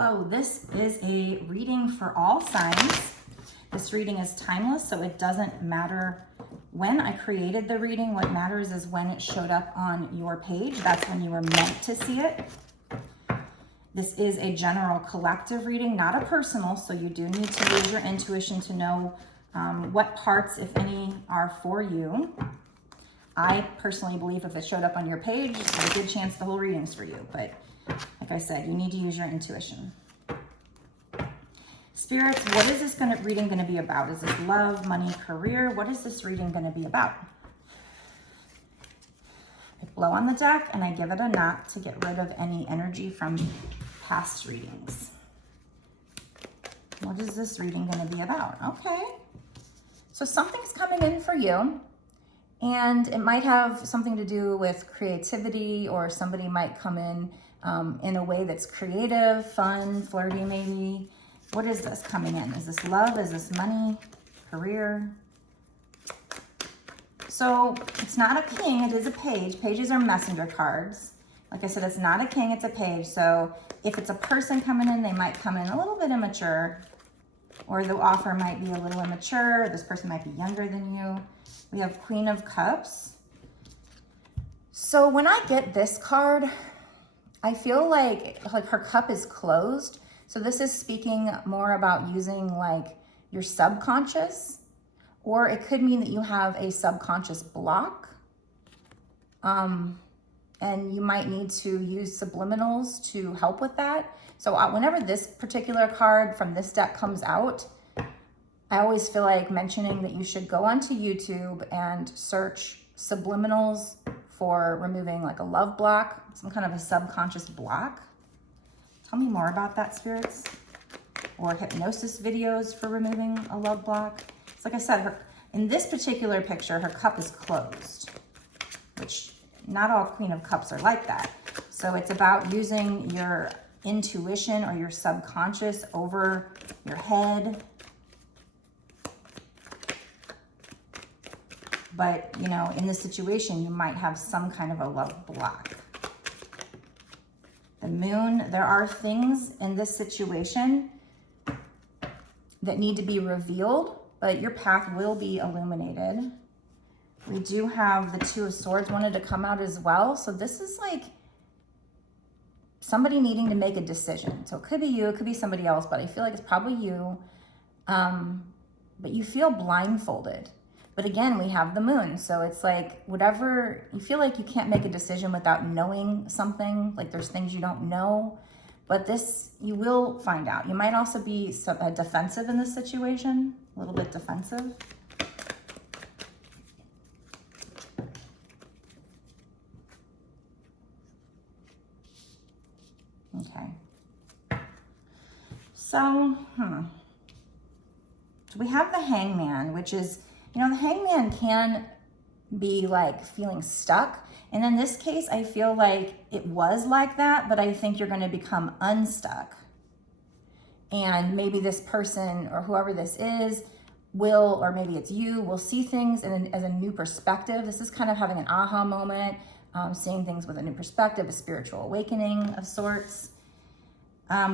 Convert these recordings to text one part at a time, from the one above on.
flow. This is a reading for all signs. This reading is timeless, so it doesn't matter when I created the reading. What matters is when it showed up on your page. That's when you were meant to see it. This is a general collective reading, not a personal, so you do need to use your intuition to know what parts, if any, are for you. I personally believe if it showed up on your page, there's a good chance the whole reading's for you. But like I said, you need to use your intuition. Spirits, what is this reading going to be about? Is this love, money, career? What is this reading going to be about? I blow on the deck and I give it a knot to get rid of any energy from past readings. What is this reading going to be about? Okay. So something's coming in for you. And it might have something to do with creativity, or somebody might come in a way that's creative, fun, flirty maybe. What is this coming in? Is this love? Is this money? Career? So it's not a king, it is a page. Pages are messenger cards. Like I said, it's not a king, it's a page. So if it's a person coming in, they might come in a little bit immature, or the offer might be a little immature. This person might be younger than you. We have Queen of Cups. So when I get this card, I feel like her cup is closed. So this is speaking more about using like your subconscious, or it could mean that you have a subconscious block. And you might need to use subliminals to help with that. So whenever this particular card from this deck comes out, I always feel like mentioning that you should go onto YouTube and search subliminals for removing like a love block, some kind of a subconscious block. Tell me more about that, spirits. Or hypnosis videos for removing a love block. It's like I said, in this particular picture, her cup is closed, which not all Queen of Cups are like that. So it's about using your intuition or your subconscious over your head. But, you know, in this situation, you might have some kind of a love block. The moon, there are things in this situation that need to be revealed, but your path will be illuminated. We do have the Two of Swords wanted to come out as well. So this is like somebody needing to make a decision. So it could be you, it could be somebody else, but I feel like it's probably you. But you feel blindfolded. But again, we have the moon. So it's like whatever, you feel like you can't make a decision without knowing something. Like there's things you don't know. But this, you will find out. You might also be defensive in this situation, a little bit defensive. Okay. So we have the Hangman, which is, you know, the Hangman can be like feeling stuck. And in this case, I feel like it was like that, but I think you're going to become unstuck. And maybe this person or whoever this is will, or maybe it's you, will see things as a new perspective. This is kind of having an aha moment, seeing things with a new perspective, a spiritual awakening of sorts.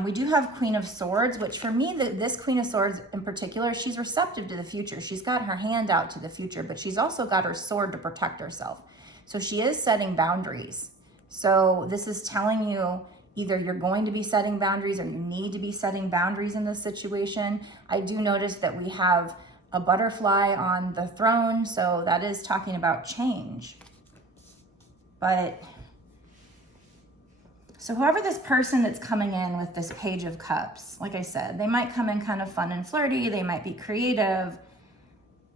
We do have Queen of Swords, which for me, this Queen of Swords in particular, she's receptive to the future. She's got her hand out to the future, but she's also got her sword to protect herself. So she is setting boundaries. So this is telling you either you're going to be setting boundaries or you need to be setting boundaries in this situation. I do notice that we have a butterfly on the throne, so that is talking about change. But so whoever this person that's coming in with this Page of Cups, like I said, they might come in kind of fun and flirty, they might be creative,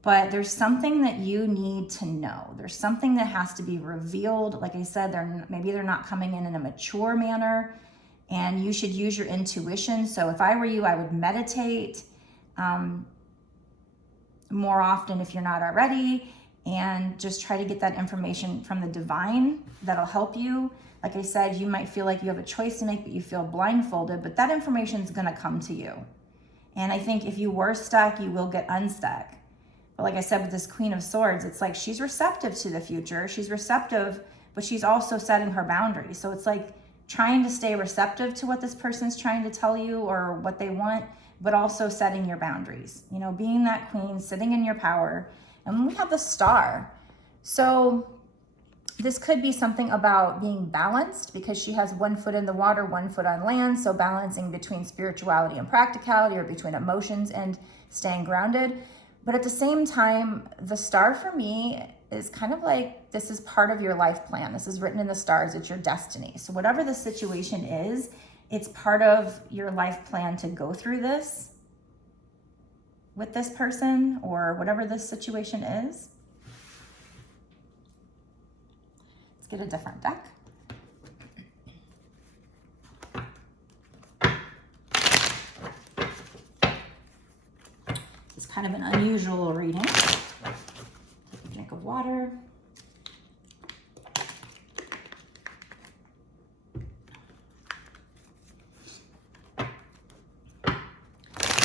but there's something that you need to know. There's something that has to be revealed. Like I said, maybe they're not coming in a mature manner, and you should use your intuition. So if I were you, I would meditate more often if you're not already, and just try to get that information from the divine. That'll help you. Like I said, you might feel like you have a choice to make, but you feel blindfolded, but that information is going to come to you. And I think if you were stuck, you will get unstuck. But like I said, with this Queen of Swords, it's like she's receptive to the future. She's receptive, but she's also setting her boundaries. So it's like trying to stay receptive to what this person's trying to tell you or what they want, but also setting your boundaries, you know, being that queen, sitting in your power. And then we have the Star. So this could be something about being balanced, because she has 1 foot in the water, 1 foot on land. So balancing between spirituality and practicality, or between emotions and staying grounded. But at the same time, the Star for me is kind of like, this is part of your life plan. This is written in the stars. It's your destiny. So whatever the situation is, it's part of your life plan to go through this with this person, or whatever this situation is. Let's get a different deck. This is kind of an unusual reading. Drink of water.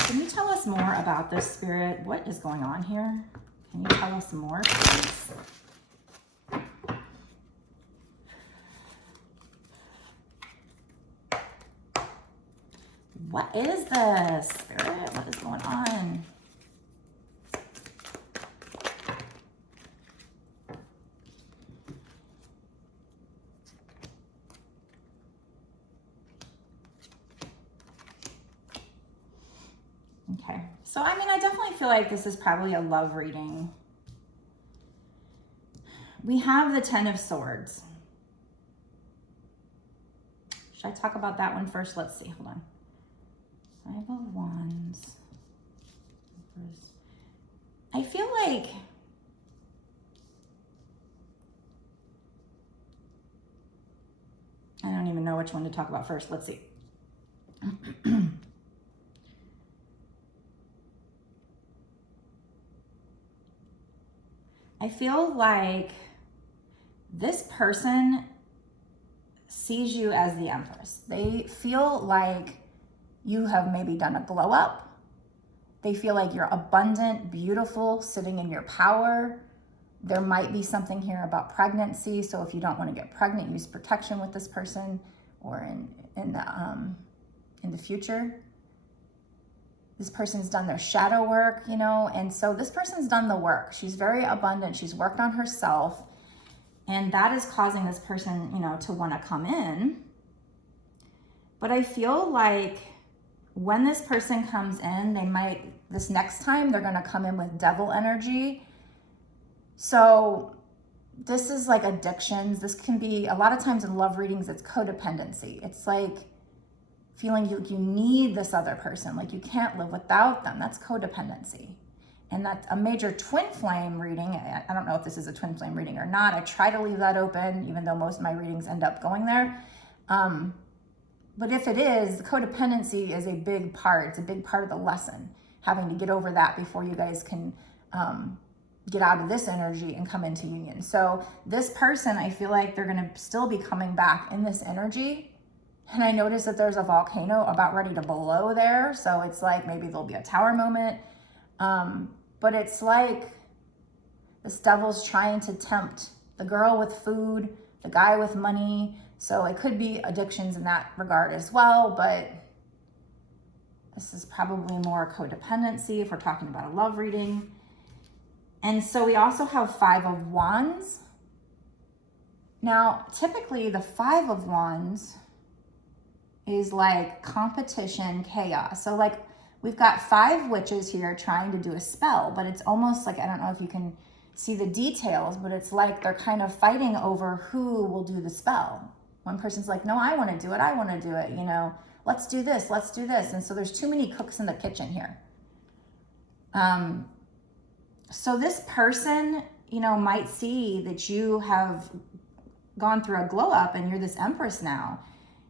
Can you tell us more about this, Spirit? What is going on here? Can you tell us more, please? What is this, Spirit? What is going on? Okay, so I mean, I definitely feel like this is probably a love reading. We have the 10 of Swords. Should I talk about that one first? Let's see, hold on. 5 of Wands. I feel like I don't even know which one to talk about first. Let's see. I feel like this person sees you as the Empress. They feel like you have maybe done a glow up. They feel like you're abundant, beautiful, sitting in your power. There might be something here about pregnancy. So if you don't want to get pregnant, use protection with this person, or in the future. This person's done their shadow work, you know, and so this person's done the work. She's very abundant. She's worked on herself, and that is causing this person, you know, to want to come in. But I feel like when this person comes in, this next time, they're going to come in with devil energy. So this is like addictions. This can be, a lot of times in love readings, it's codependency. It's like feeling you need this other person, like you can't live without them. That's codependency. And that's a major twin flame reading. I don't know if this is a twin flame reading or not. I try to leave that open, even though most of my readings end up going there. But if it is, the codependency is a big part. It's a big part of the lesson, having to get over that before you guys can get out of this energy and come into union. So this person, I feel like they're going to still be coming back in this energy. And I noticed that there's a volcano about ready to blow there. So it's like maybe there'll be a tower moment. But it's like this devil's trying to tempt the girl with food, the guy with money. So it could be addictions in that regard as well. But this is probably more codependency if we're talking about a love reading. And so we also have 5 of Wands. Now, typically the 5 of Wands is like competition, chaos. So like we've got 5 witches here trying to do a spell, but it's almost like, I don't know if you can see the details, but it's like they're kind of fighting over who will do the spell. One person's like, no, I want to do it. I want to do it. You know, let's do this. Let's do this. And so there's too many cooks in the kitchen here. So this person, you know, might see that you have gone through a glow up and you're this Empress now.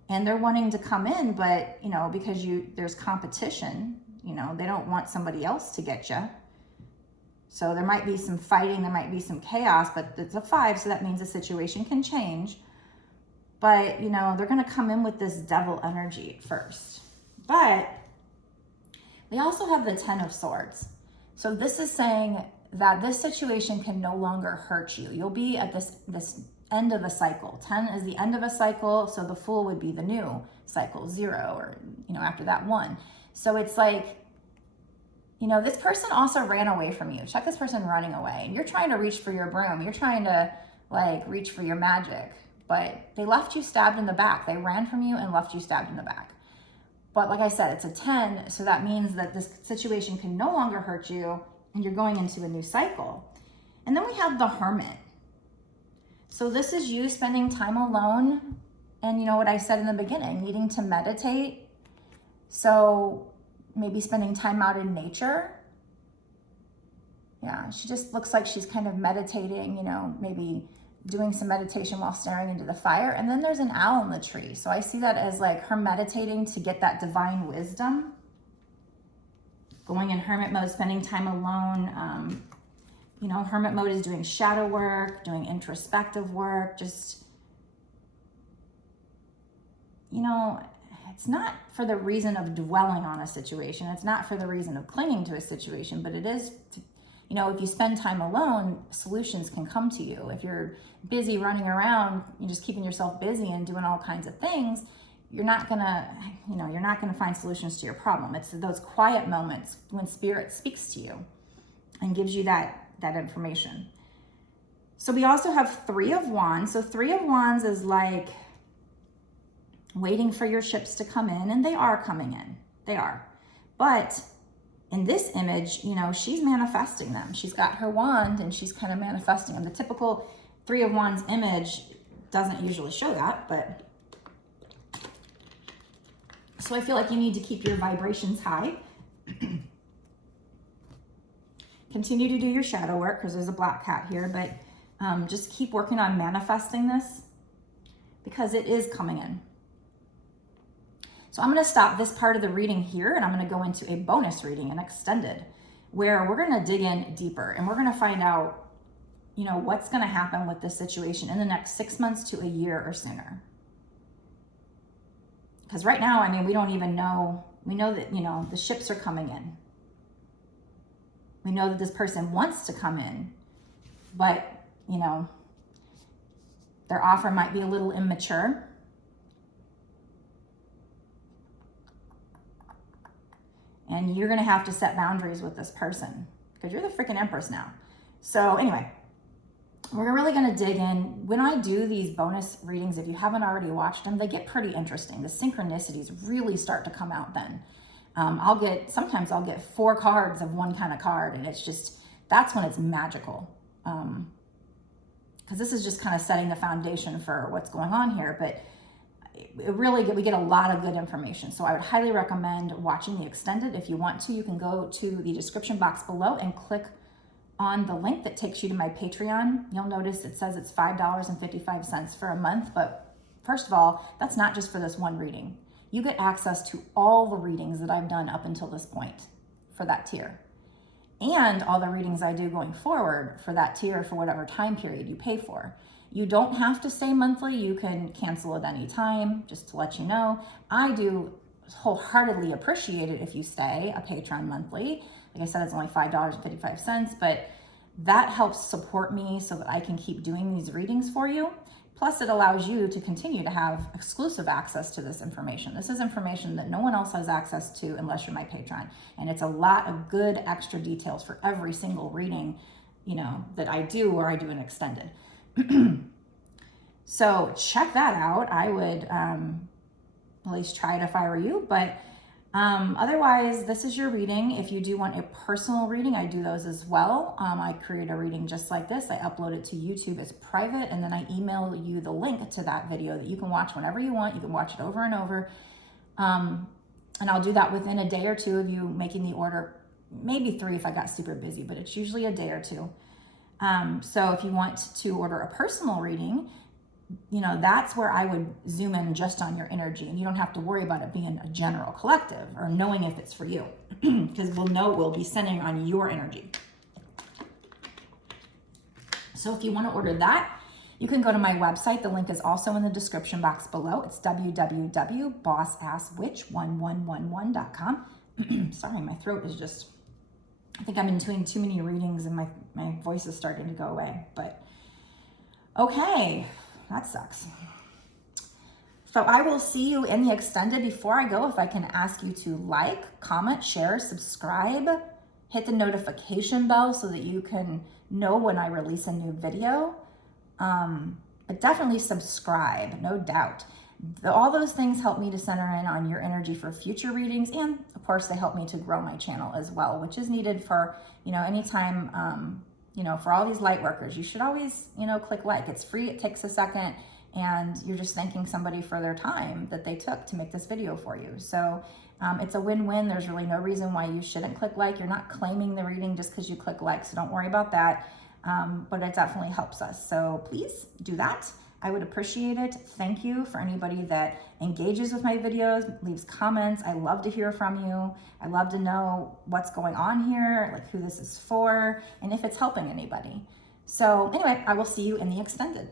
And they're wanting to come in, but, you know, because there's competition, you know, they don't want somebody else to get you. So there might be some fighting, there might be some chaos, but it's a 5, so that means the situation can change. But, you know, they're going to come in with this devil energy at first. But we also have the 10 of Swords. So this is saying that this situation can no longer hurt you. You'll be at this end of a cycle. 10 is the end of a cycle, so the Fool would be the new cycle, 0, or, you know, after that 1. So it's like, you know, this person also ran away from you. Check this person running away. And you're trying to reach for your broom. You're trying to, like, reach for your magic. But they left you stabbed in the back. They ran from you and left you stabbed in the back. But like I said, it's a 10, so that means that this situation can no longer hurt you, and you're going into a new cycle. And then we have the Hermit. So this is you spending time alone, and you know what I said in the beginning, needing to meditate. So maybe spending time out in nature. Yeah, she just looks like she's kind of meditating, you know, maybe doing some meditation while staring into the fire. And then there's an owl in the tree. So I see that as like her meditating to get that divine wisdom. Going in hermit mode, spending time alone. You know, hermit mode is doing shadow work, doing introspective work, just, you know, it's not for the reason of dwelling on a situation. It's not for the reason of clinging to a situation, but it is, to, you know, if you spend time alone, solutions can come to you. If you're busy running around, you're just keeping yourself busy and doing all kinds of things, you're not gonna, you know, you're not gonna find solutions to your problem. It's those quiet moments when spirit speaks to you and gives you that information. So we also have 3 of Wands. So 3 of Wands is like waiting for your ships to come in, and they are coming in. They are. But in this image, you know, she's manifesting them. She's got her wand and she's kind of manifesting them. The typical 3 of Wands image doesn't usually show that, but so I feel like you need to keep your vibrations high. Continue to do your shadow work, because there's a black cat here, but just keep working on manifesting this, because it is coming in. So I'm going to stop this part of the reading here, and I'm going to go into a bonus reading, an extended, where we're going to dig in deeper, and we're going to find out, you know, what's going to happen with this situation in the next 6 months to a year or sooner. Because right now, I mean, we don't even know. We know that, you know, the ships are coming in. We know that this person wants to come in, but, you know, their offer might be a little immature. And you're going to have to set boundaries with this person, because you're the freaking Empress now. So anyway, we're really going to dig in. When I do these bonus readings, if you haven't already watched them, they get pretty interesting. The synchronicities really start to come out then. Sometimes I'll get 4 cards of one kind of card, and it's just, that's when it's magical. Because this is just kind of setting the foundation for what's going on here, but we get a lot of good information. So I would highly recommend watching the extended. If you want to, you can go to the description box below and click on the link that takes you to my Patreon. You'll notice it says it's $5.55 for a month, but first of all, that's not just for this one reading. You get access to all the readings that I've done up until this point for that tier, and all the readings I do going forward for that tier for whatever time period you pay for. You don't have to stay monthly. You can cancel at any time, just to let you know. I do wholeheartedly appreciate it if you stay a patron monthly. Like I said, it's only $5.55, but that helps support me so that I can keep doing these readings for you. Plus, it allows you to continue to have exclusive access to this information. This is information that no one else has access to unless you're my patron. And it's a lot of good extra details for every single reading, you know, that I do, or I do an extended. So check that out. I would at least try it if I were you, but otherwise, this is your reading. If you do want a personal reading, I do those as well. I create a reading just like this. I upload it to YouTube as private, and then I email you the link to that video that you can watch whenever you want. You can watch it over and over. And I'll do that within a day or 2 of you making the order, maybe 3 if I got super busy, but it's usually a day or 2. So if you want to order a personal reading, you know, that's where I would zoom in just on your energy, and you don't have to worry about it being a general collective or knowing if it's for you, because we'll be centering on your energy. So if you want to order that, you can go to my website. The link is also in the description box below. It's www.bossasswitch1111.com. Sorry, my throat is just, I think I've been doing too many readings and my voice is starting to go away, but Okay, that sucks. So I will see you in the extended. Before I go, if I can ask you to like, comment, share, subscribe, hit the notification bell so that you can know when I release a new video. But definitely subscribe, no doubt. All those things help me to center in on your energy for future readings. And of course, they help me to grow my channel as well, which is needed for, anytime, for all these light workers. You should always, click like. It's free, it takes a second, and you're just thanking somebody for their time that they took to make this video for you. So it's a win-win. There's really no reason why you shouldn't click like. You're not claiming the reading just because you click like, so don't worry about that. But it definitely helps us. So please do that. I would appreciate it. Thank you for anybody that engages with my videos, leaves comments. I love to hear from you. I love to know what's going on here, like who this is for, and if it's helping anybody. So anyway, I will see you in the extended.